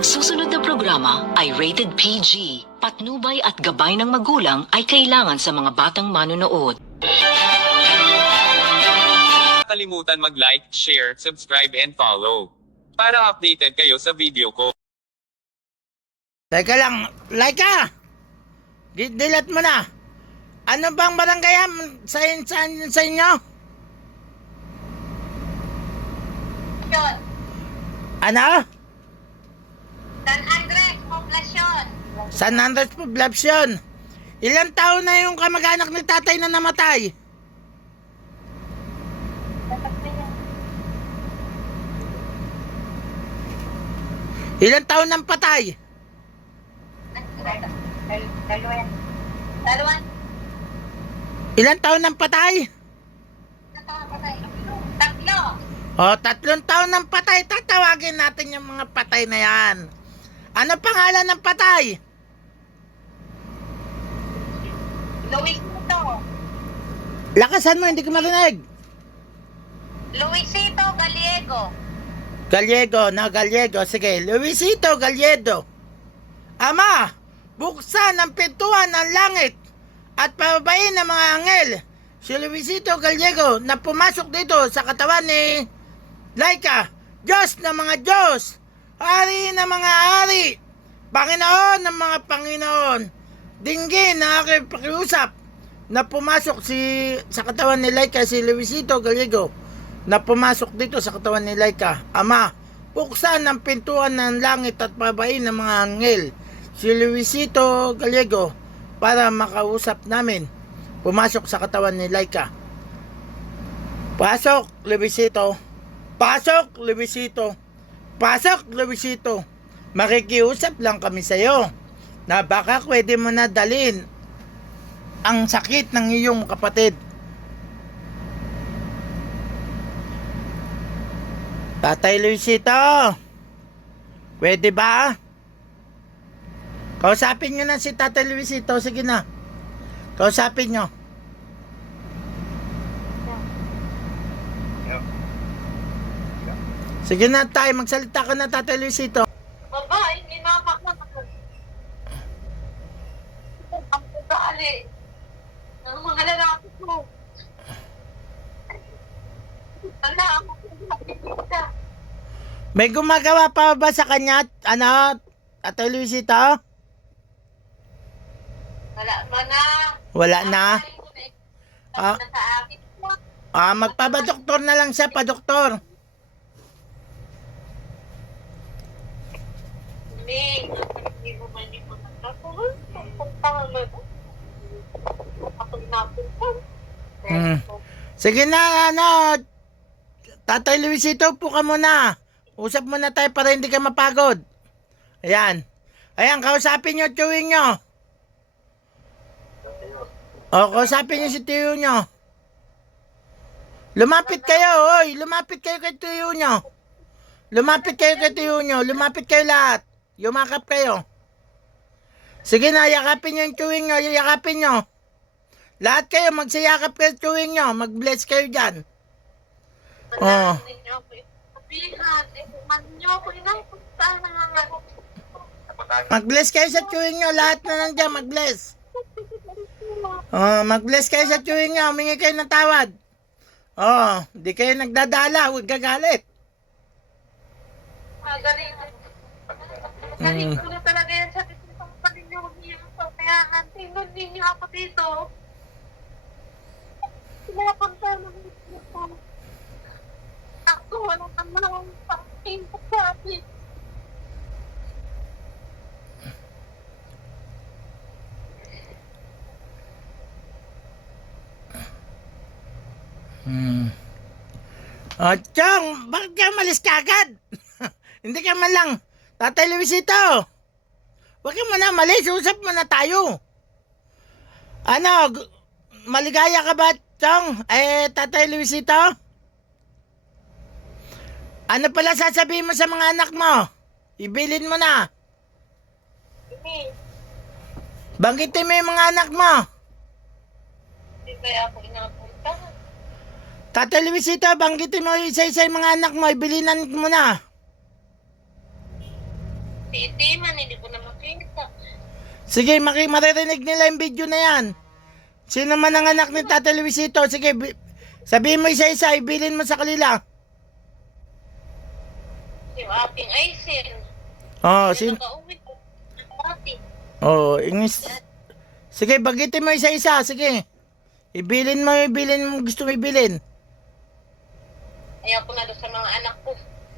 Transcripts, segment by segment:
Ang susunod na programa ay rated PG. Patnubay at gabay ng magulang ay kailangan sa mga batang manonood. kalimutan mag-like, share, subscribe and follow. Para updated kayo sa video ko. Teka lang, Laika! Di- Dilat mo na. Ano bang barangay sa, sa, sa inyo? Yun. Ano? San Andres, poblasyon. San Andres Poblacion. Ilang taon na yung kamag-anak ni tatay na namatay? Ilang taon nang patay? Dalawa. Dalawa. Ilang taon nang patay? Tatlo. patay. Tatlo. O, tatlong taon nang patay. Tatawagin natin yung mga patay na yan. Ano pangalan ng patay? Luisito. Lakasan mo, hindi ko marinig. Luisito Gallego. Gallego, na Gallego. Sige, Luisito Gallego. Ama, buksan ang pintuan ng langit at pababain ng mga angel. Si Luisito Gallego na pumasok dito sa katawan ni Laika, Diyos ng mga Diyos, Hari ng mga Hari, Panginoon ng mga Panginoon, dinggin na aking pakiusap na pumasok si sa katawan ni Laika si Luisito Gallego na pumasok dito sa katawan ni Laika. Ama, buksan ang pintuan ng langit at pabain ng mga anghel. Si Luisito Gallego para makausap namin. Pumasok sa katawan ni Laika. Pasok, Luisito. Pasok, Luisito. Pasok, Luisito. Makikiusap lang kami sa iyo na baka pwede mo na dalin ang sakit ng iyong kapatid. Tatay Luisito, pwede ba? Kausapin nyo na si Tatay Luisito, sige na. Kausapin nyo. Sige na tayo, magsalita ka na Tatay Luisito. Baba, hindi mama ko. Ang pagkaali. Ng mga lalaki ko. Wala ako. May gumagawa pa ba sa kanya, ano, Tatay Luisito? Wala man na. Wala na. Ah. Ah. Magpabadoktor na lang siya, padoktor. Hindi. Hindi mo man yung kapul. Punta napunta. Hmm. Sige na, ano, Tatay Luisito, po ka muna. Usap muna tayo para hindi ka mapagod. Ayan. Ayan, kausapin nyo, chewing nyo. O, kausapin nyo si tiyo nyo. Lumapit kayo, oy. Lumapit kayo kay tiyo nyo. Lumapit kayo kay tiyo nyo. Lumapit kayo lahat. Yumakap kayo. Sige na, yakapin nyo yung chewing nyo. Yakapin nyo. Lahat kayo, magsiyakap kayo chewing nyo. Mag-bless kayo dyan. Oo. Sabihan. Eh. Mag-bless kayo sa chewing nyo. Lahat na nandiyan, mag-bless. Oh, mag-bless kayo sa chewing nyo. Humingi kayo ng tawad. Oh, di kayo nagdadala. Huwag gagalit. Magaling. Magaling ko na talaga yan sa tisipang pa ninyo. Huwag niyo ang papayahan. Tingnan ninyo ako dito. Pinapunta na dito. Ako, walang tamang pangking sa akin. Hmm. Oh, Chong, bakit ka malis ka agad? Hindi ka man lang. Tatay Luisito. Huwag ka muna malis. Usap muna tayo. Ano, maligaya ka ba, Chong? Eh, Tatay Luisito? Ano pala sasabihin mo sa mga anak mo? Ibilin mo na. Hindi. Banggitin mo yung mga anak mo. Hindi kaya ako inapunta. Tatay Luisito, banggitin mo isa-isa yung mga anak mo. Ibilinan mo na. Titi man, hindi ko na makita. Sige, maki maririnig nila yung video na yan. Sino man ang anak ni Tata Luisito? Sige, bi- sabihin mo isa-isa, ibilin mo sa kanila. Yung ating Aisin. Oh, Sino? Ate. Oh, ingis. Sige, bagitin mo isa-isa. Sige. Ibilin mo, ibilin mo gusto mo ibilin. Ayaw ko na sa mga anak ko.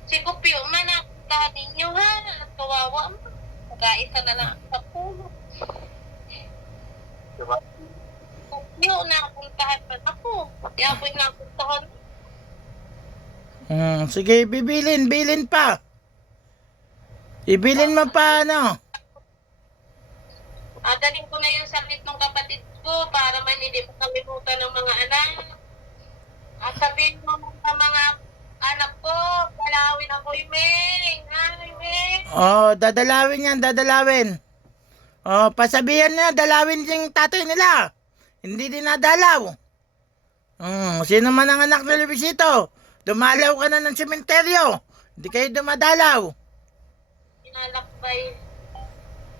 Si Kupyo, manak, tahan ninyo ha. Kawawa mo. Mag-aisa na lang sa puno. Diba? Kupyo, napuntahan pa ako. Kaya ako'y napuntahan. Hmm, sige, bibilin, bilin pa. Ibilin mo pa, ano. Adalin ko na yung sakit ng kapatid ko para man hindi mo kalimutan ng mga anak. At sabihin mo sa mga anak ko, dalawin ako, Imeng. Ha, Imeng? Oh, dadalawin yan, dadalawin. Oh, pasabihan na, dalawin yung tatay nila. Hindi din nadalaw. Hmm, sino man ang anak ni Luisito? Dumalaw ka na ng sementeryo. Hindi kayo dumadalaw. Pinalakbay.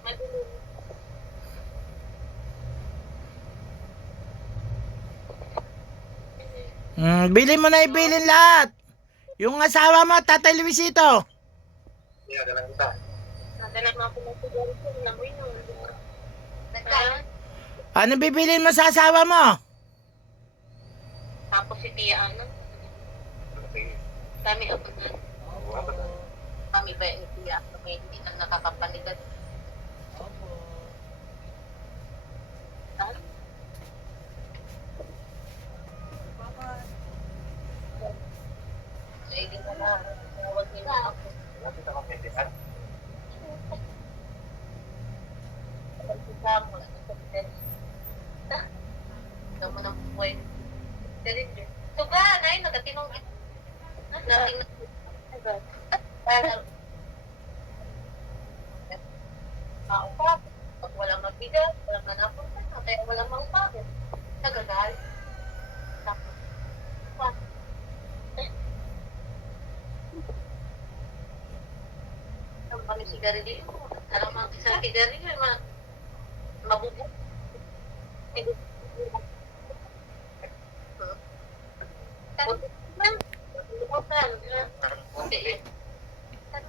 Madilim. Hmm, bilin mo na ibilin lahat. Yung asawa mo, tatay Luisito. Nadala mo ako ng siguro ko. Namoy nung. Nagkaan. Ano bibilin mo sa asawa mo? Tapos si Tia ano? Kami ako na. Kami ba yung Tia may hindi na nakakapalitan? Di ko na. Huwag nila ako. Kasama, Ikaw mo ng buhay. Ito ka, nay, nagatinong Nating Parang Tao pa, pag walang magbigay, walang manapunta, kaya walang mangpagod. Nagagal. Tapos, pa. Ang kami sigarilyo. Alam mo, isang sigarilyo, ma mabubu.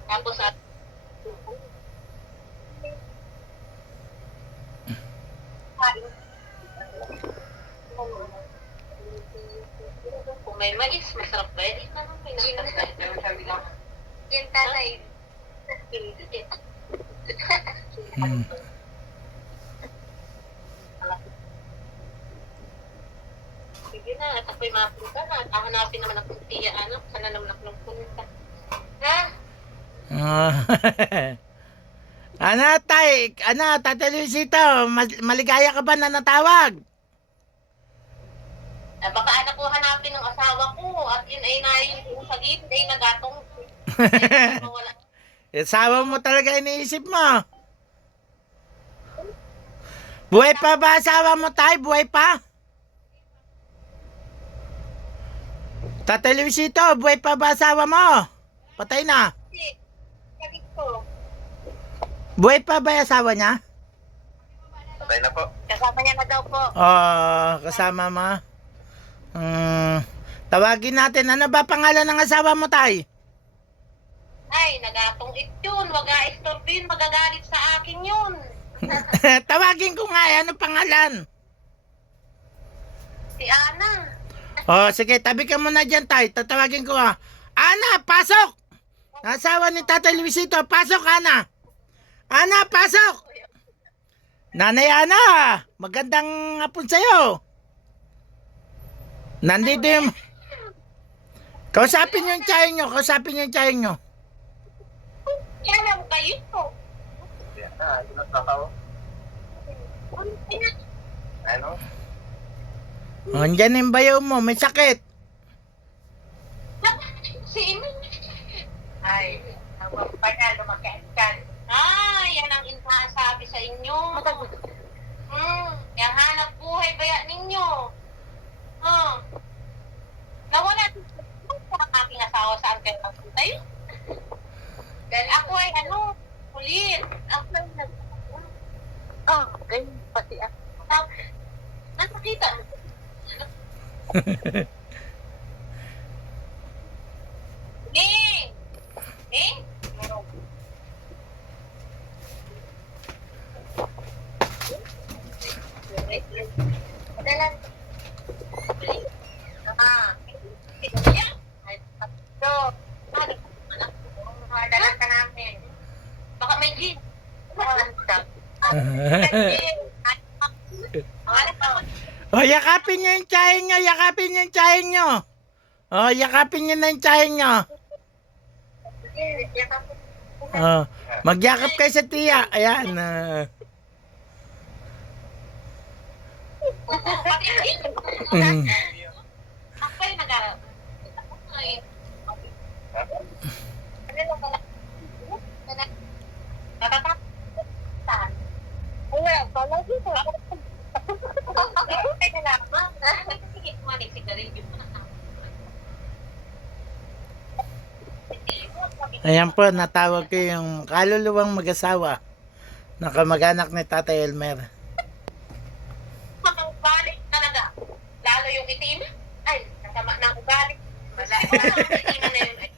Tapos at kung may mais, masarap ba yun? Ano, may nakakasaya. Yung tanay. Hmm. Sige na, at ako'y mapunta na. At hahanapin naman ang tiya, ano, sana naman ako nang pumunta. Ha? Ah. ano, tay? Ano, tatay Luisito? Mas- maligaya ka ba na natawag? Eh, baka anak ko hanapin ng asawa ko at yun ay nayung sa gilid ay nagatong. Ay, wala. Asawa mo talaga iniisip mo. Buhay pa ba asawa mo, tay? Buhay pa? Tatay Luisito, buhay pa ba asawa mo? Patay na. Sakit ko. Buhay pa ba yung asawa niya? Patay na po. Kasama niya na daw po. Oh, kasama mo. Hmm, tawagin natin. Ano ba pangalan ng asawa mo, tay? Ay, nagatong it yun. Wag a istorbin. Magagalit sa akin yun. tawagin ko nga, eh. ano pangalan? Si Ana. Oh, sige, tabi ka muna dyan, tay. Tatawagin ko ah. Ana, pasok! Asawa ni Tatay Luisito, pasok, Ana! Ana, pasok! Nanay Ana, magandang hapon sa'yo. Nandito yung... Kausapin yung tiyahin nyo, kausapin yung tiyahin nyo. Kaya mo kayo po. Ah. Ano? Oh, andyan yung bayo mo, may sakit. Si Imi. Ay, tawag pa na lumakain Ay, yan ang inaasabi sa inyo. Hmm, yung hanap buhay baya ninyo. Hmm. Nawala sa aking asawa sa antel ng tayo. Dahil ako ay ano, pulis. pati ako. Ano nakita? Ning! Ning? Dalan. Ah. Ay, tatlo. Anak ko. Madala ka namin. Baka may gin. O, yakapin niyo yung tsahin niyo, yakapin niyo yung tsahin niyo. O, yakapin niyo na yung tsahin niyo. O, magyakap kayo sa tiya. Ayan. ah. Mm. Ako yung nag- Ay. Ano lang pala? Natatak- Saan? Wala, pala dito. Teka lang, ma'am. Sige, manik, sigarilyo mo na. Ayan po, natawag ko yung kaluluwang mag-asawa na kamag-anak ni Tatay Elmer. Makaugali talaga. Lalo yung itim. Ay, nasama na ang ugali. Wala, na yun. Ay,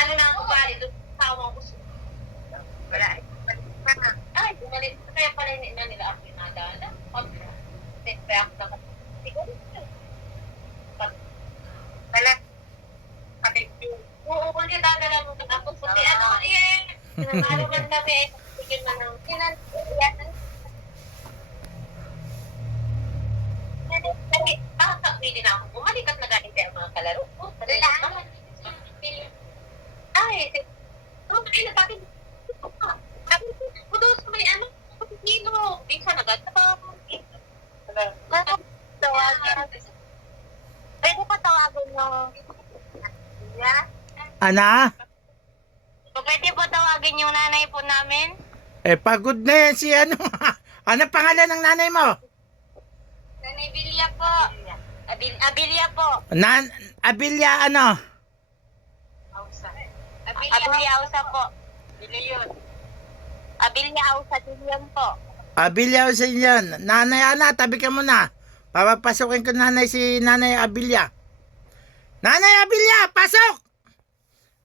Ano na ang ugali? Doon tawang ko. Wala. na. Ay, bumalik. Kaya pala hindi na nila ako inadala. Pag, kaya ako na siguro. Pag, wala. Kami, oo, hindi dadala mo na ako. Kasi ano, nanalo man kami. Sige man ang, kinan, yan, Kasi, baka pwede na ako bumalik at nagaling mga kalaro ko. Kailangan. Ay, oh, ay, nagkakit. Sabi ko, kudos may ano, Pilipino. Minsan nagkakit. Tawagan. Pwede pa tawagan yung... Yeah? Ana? Tawagin yung nanay po namin? Eh, pagod na yan si ano. ano pangalan ng nanay mo? Nanay Bilya po. Abil Abilia po. Nan Abilya ano? Abilia, Abilia Ausa po. Biliyon. Abilia Ausa Biliyon po. Abilya sa inyo. Nanay Ana, tabi ka muna. Papapasukin ko nanay si Nanay Abilya. Nanay Abilya, pasok!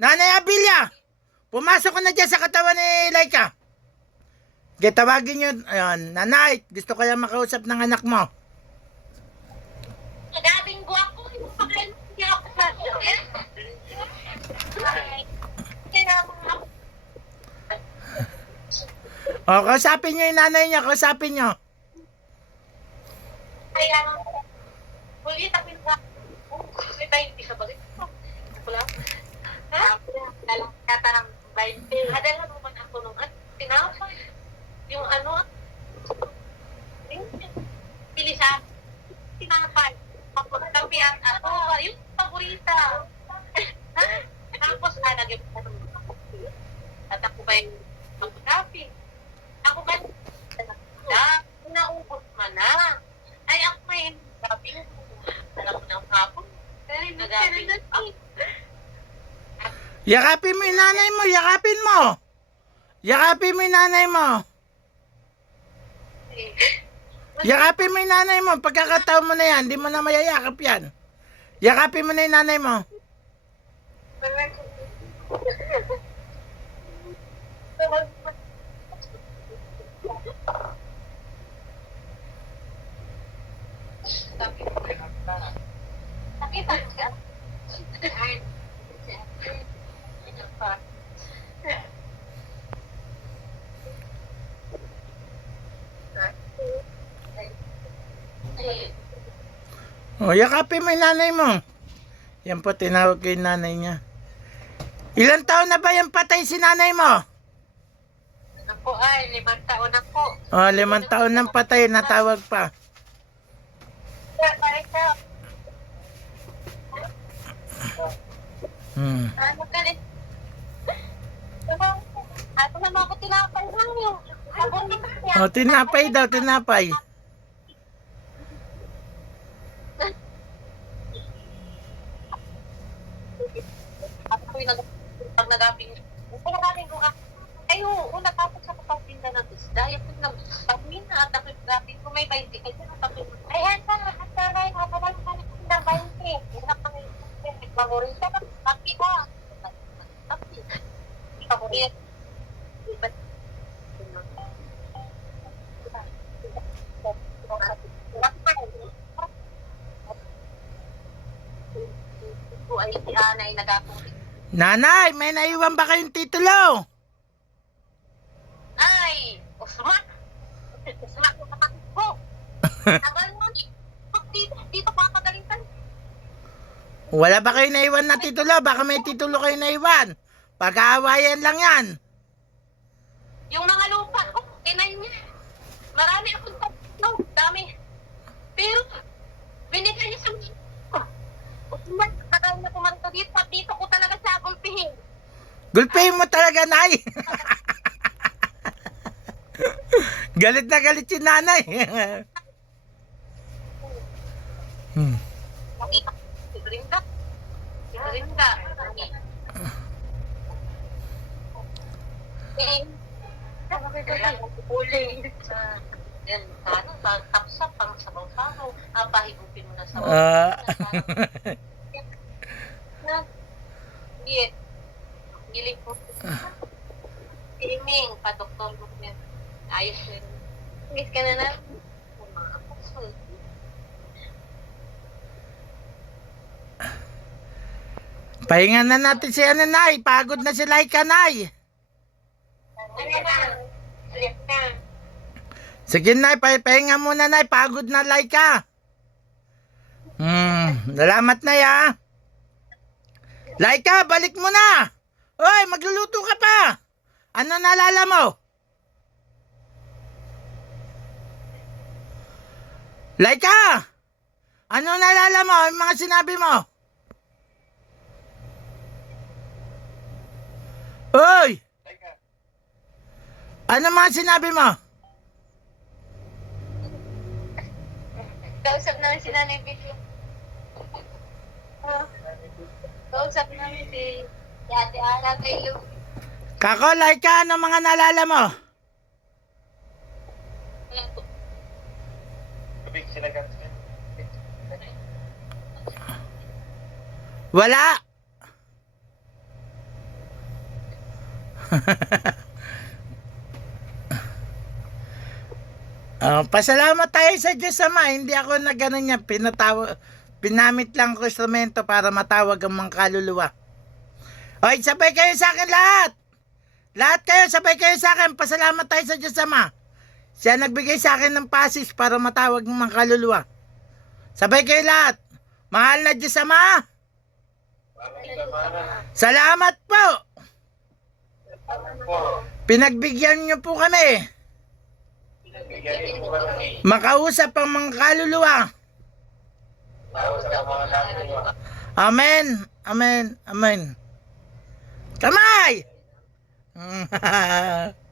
Nanay Abilya! Pumasok ka na dyan sa katawan ni Laika. Okay, tawagin nyo. Ayun, nanay, gusto ko lang makausap ng anak mo. Kadabing buwak ko. Yung pagkain niya ako sa Ay. Kaya mga O, kausapin nyo yung nanay niya, kausapin nyo. Kaya Huli tapin ka. Huli tayo ka balik. Wala. Ha? Dalang kata 20. Hadala mo man ako nung at tinapay. Yung ano pili sa tinapay. Kapi ang ako. Yung paborita. Tapos ah, naging at ako ba yung magkapi? Ako ba? Na, naubos man na. Ay, ako may sabi ko, alam mo ng hapon. Nagabi. Yakapin mo yung nanay mo, yakapin mo. Yakapin mo yung nanay mo. Yakapin mo yung nanay mo. Pagkakataon mo na yan, di mo na mayayakap yan. Yakapin mo na yung nanay mo. Nakita ka? O, yakapin mo yung nanay mo. Yan po, tinawag ko yung nanay niya. Ilan taon na ba yung patay si nanay mo? Ako ay, limang taon na po. O, limang taon nang patay, natawag pa. Hmm. Ano ka? Ako naman ako tinapay lang yung sabon ni Kaya. O, tinapay daw, tinapay. Ako yung nag pag nagabing pag nagabing ko ako ay oo, natapos sa pagpinda ng isda. Yung nag pagmin na at ako Grabe, kung may 20 kasi natapos. Ay, handa, handa na yun. Handa na yun. Handa na 20. Yun na kami. Paborito ka. Tapi ko. Tapi. Paborito. Ito ay si Ana ay nagatuloy. Nanay, may naiwan ba kayong titulo? Ay! Usma! Usma ko kapatid ko! Tagal mo. Dito, dito pa. Wala ba kayo naiwan na titulo? Baka may titulo kayo naiwan. Pag-aawayan lang yan. Yung mga lupa ko, tinay niya. Marami akong tatlo. Dami. Pero, gulpihin. Gulpihin mo talaga, Nay. galit na galit si nanay. hmm. Ko. Eh, wala akong uling. Sa- Yan, ano, sa tapsa, pang sabaw-sabaw. Ah, pahigupin mo na sa Ah. Hindi. Giling po. Timing, pa-doktor ko yan. Ayos yun. Miss ka na na. Pahinga na natin si ano, Nay. Pagod na si Laika, Nay. Ano na? Ulit na. Sige, Nay. pa- Pahinga muna, Nay. Pagod na Laika. Hmm. Salamat, Nay, ha. Laika, balik mo na. Oy, magluluto ka pa. Ano naalala mo? Laika! Ano naalala mo? Yung mga sinabi mo? Oy! Ano mga sinabi mo? Kausap namin si Nanay. Ah. Kausap namin si Ate Ana kay Lu. Kako, Laika, ano mga naalala mo? Wala. Ah, pasalamat tayo sa Diyos Ama. Hindi ako na gano'n niya. Pinatawa, pinamit lang ko instrumento para matawag ang mga kaluluwa. Hoy, sabay kayo sa akin lahat. Lahat kayo, sabay kayo sa akin. Pasalamat tayo sa Diyos Ama. Siya nagbigay sa akin ng pasis para matawag ang mga kaluluwa. Sabay kayo lahat. Mahal na Diyos Ama. Salamat po. Pinagbigyan niyo po kami. Makausap ang mga kaluluwa. Amen. Amen. Amen. Kamay!